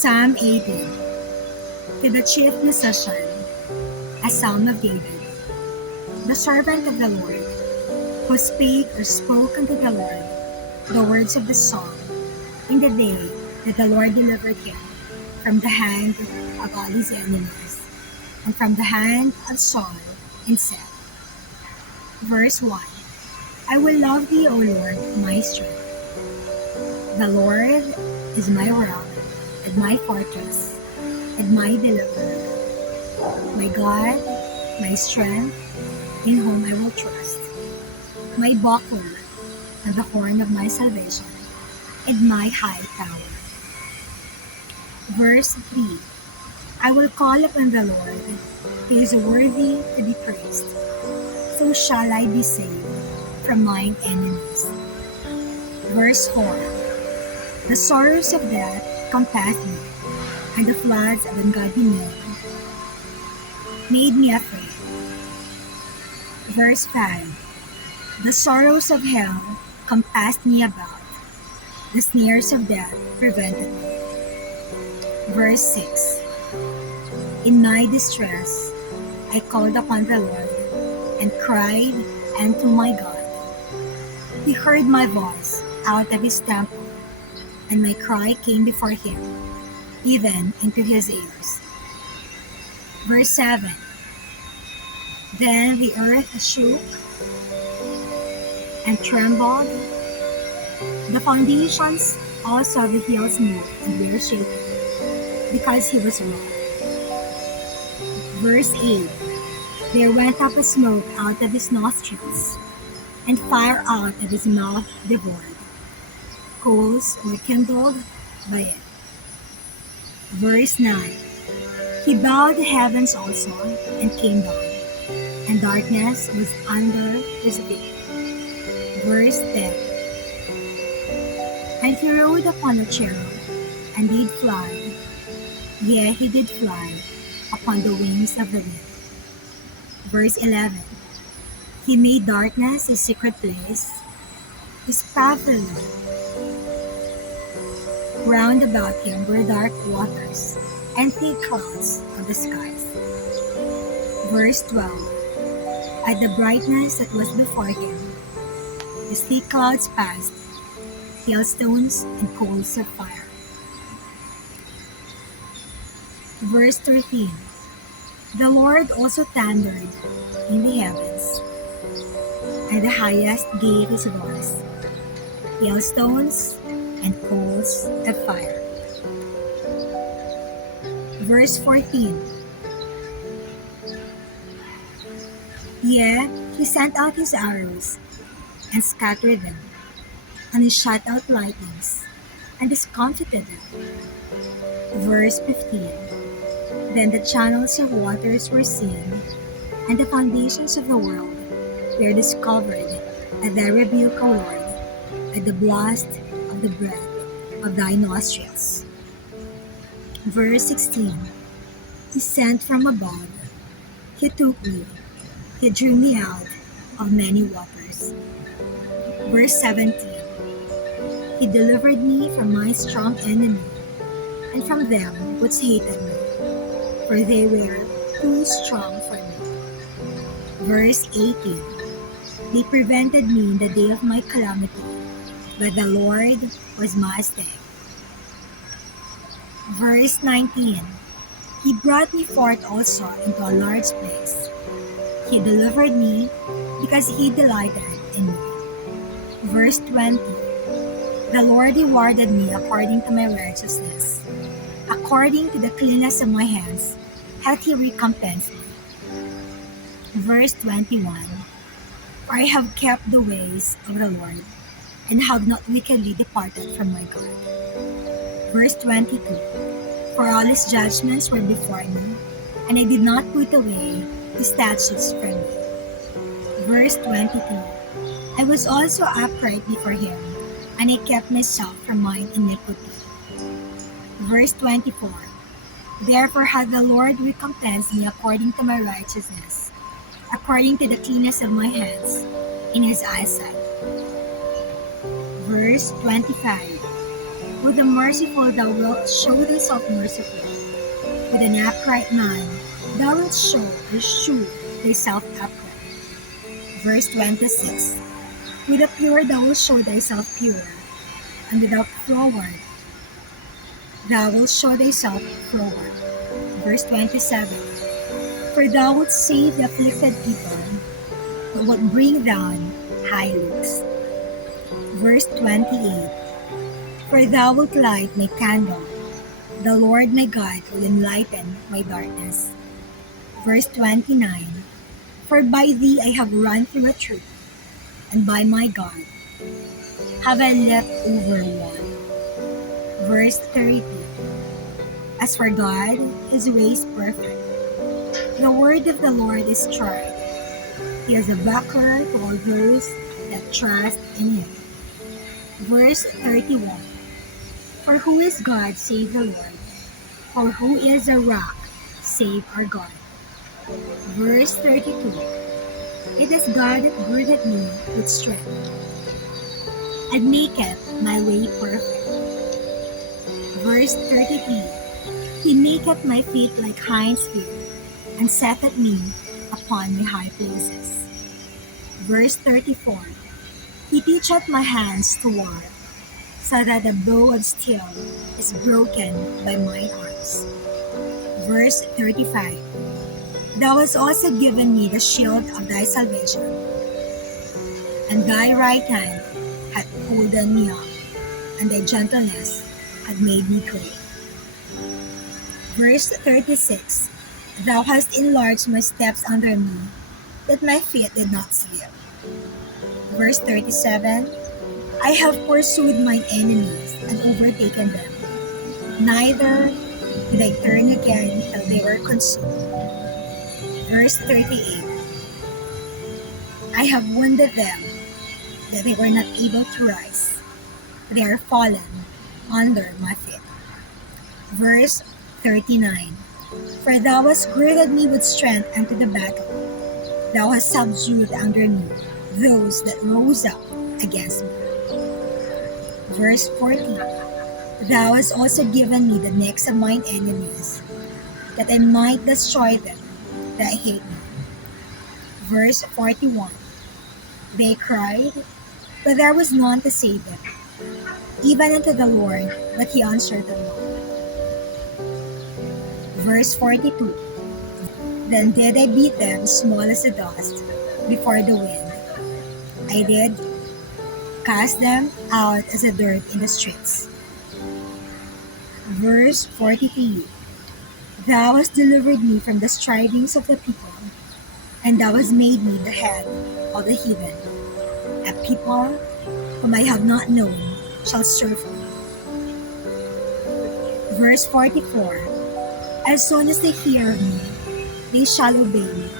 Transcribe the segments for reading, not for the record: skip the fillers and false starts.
Psalm 18. To the chief musician, a psalm of David, the servant of the Lord, who spake or spoke unto the Lord the words of the song in the day that the Lord delivered him from the hand of all his enemies, and from the hand of Saul, and said, Verse 1. I will love thee, O Lord, my strength. The Lord is my rock, and my fortress, and my deliverer, my God, my strength, in whom I will trust, my buckler, and the horn of my salvation, and my high tower. Verse 3. I will call upon the Lord, he is worthy to be praised. So shall I be saved from mine enemies. Verse 4. The sorrows of death compassed me, and the floods of ungodly men made me afraid. Verse 5. The sorrows of hell compassed me about, the snares of death prevented me. Verse 6. In my distress I called upon the Lord, and cried unto my God. He heard my voice out of his temple, and my cry came before him, even into his ears. Verse 7. Then the earth shook and trembled. The foundations also of the hills moved and were shaken, because he was wroth. Verse 8. There went up a smoke out of his nostrils, and fire out of his mouth devoured. Coals were kindled by it. Verse 9. He bowed the heavens also, and came down, and darkness was under his feet. Verse 10. And he rode upon a cherub, and did fly, yea, he did fly upon the wings of the wind. Verse 11. He made darkness his secret place, his pavilion. Round about him were dark waters, and thick clouds of the skies. Verse 12. At the brightness that was before him, his thick clouds passed, hailstones and coals of fire. Verse 13. The Lord also thundered in the heavens, and the highest gave his voice, hailstones and coals of fire. Verse 14. Yet he sent out his arrows, and scattered them, and he shot out lightnings, and discomfited them. Verse 15. Then the channels of waters were seen, and the foundations of the world were discovered at thy rebuke, O Lord, at the blast of the breath of thy nostrils. Verse 16. He sent from above, he took me, he drew me out of many waters. Verse 17. He delivered me from my strong enemy, and from them which hated me, for they were too strong for me. Verse 18. They prevented me in the day of my calamity, but the Lord was my stay. Verse 19. He brought me forth also into a large place. He delivered me because he delighted in me. Verse 20. The Lord rewarded me according to my righteousness. According to the cleanness of my hands hath he recompensed me. Verse 21. For I have kept the ways of the Lord, and have not wickedly departed from my God. Verse 22. For all his judgments were before me, and I did not put away his statutes from me. Verse 22. I was also upright before him, and I kept myself from mine iniquity. Verse 24. Therefore hath the Lord recompensed me according to my righteousness, according to the cleanness of my hands, in his eyesight. Verse 25. With the merciful thou wilt show thyself merciful. With an upright man thou wilt shew thyself upright. Verse 26. With the pure thou wilt show thyself pure, and with the froward thou wilt show thyself froward. Verse 27. For thou wilt save the afflicted people, but wilt bring down high looks. Verse 28. For thou wilt light my candle, the Lord my God will enlighten my darkness. Verse 29. For by thee I have run through a troop, and by my God have I leapt over one. Verse 30. As for God, his way is perfect. The word of the Lord is tried. He is a buckler to all those that trust in him. Verse 31. For who is God save the Lord? For who is a rock save our God? Verse 32. It is God that girdeth me with strength, and maketh my way perfect. Verse 33. He maketh my feet like hinds' feet, and setteth me upon my high places. Verse 34. He teacheth my hands to war, so that the bow of steel is broken by mine arms. Verse 35. Thou hast also given me the shield of thy salvation, and thy right hand hath holden me up, and thy gentleness hath made me great. Verse 36. Thou hast enlarged my steps under me, that my feet did not slip. Verse 37. I have pursued mine enemies and overtaken them. Neither did I turn again till they were consumed. Verse 38. I have wounded them, that they were not able to rise. They are fallen under my feet. Verse 39. For thou hast girded me with strength unto the battle. Thou hast subdued under me those that rose up against me. Verse 40. Thou hast also given me the necks of mine enemies, that I might destroy them that hate me. Verse 41. They cried, but there was none to save them, even unto the Lord, but he answered them not. Verse 42. Then did I beat them small as the dust before the wind. I did cast them out as a dirt in the streets. Verse 43. Thou hast delivered me from the strivings of the people, and thou hast made me the head of the heathen. A people whom I have not known shall serve me. Verse 44. As soon as they hear of me, they shall obey me.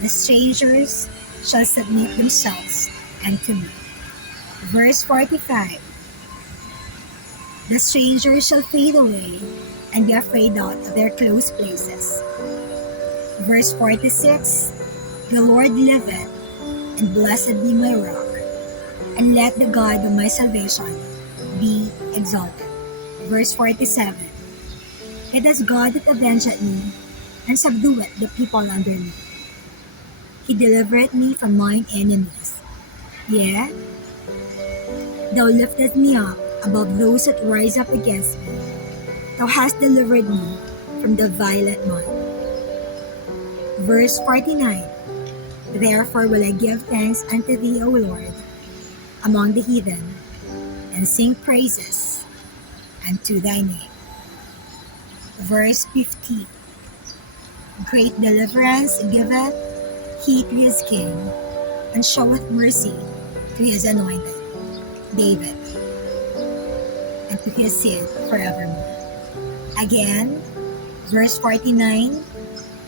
The strangers shall submit themselves unto me. Verse 45. The strangers shall fade away, and be afraid not of their close places. Verse 46. The Lord liveth, and blessed be my rock, and let the God of my salvation be exalted. Verse 47. It is God that avengeth me, and subdueth the people under me. He delivereth me from mine enemies. Yea, thou liftest me up above those that rise up against me. Thou hast delivered me from the violent man. Verse 49. Therefore will I give thanks unto thee, O Lord, among the heathen, and sing praises unto thy name. Verse 50. Great deliverance giveth he to his king, and showeth mercy to his anointed, David, and to his seed forevermore. Again, verse 49.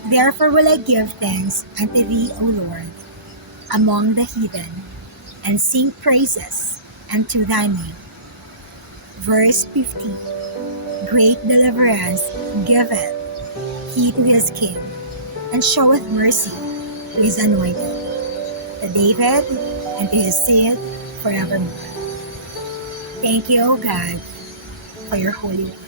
Therefore will I give thanks unto thee, O Lord, among the heathen, and sing praises unto thy name. Verse 50. Great deliverance giveth he to his king, and showeth mercy to his anointed, to David, and to his seed forevermore. Thank you, O God, for your Holy One.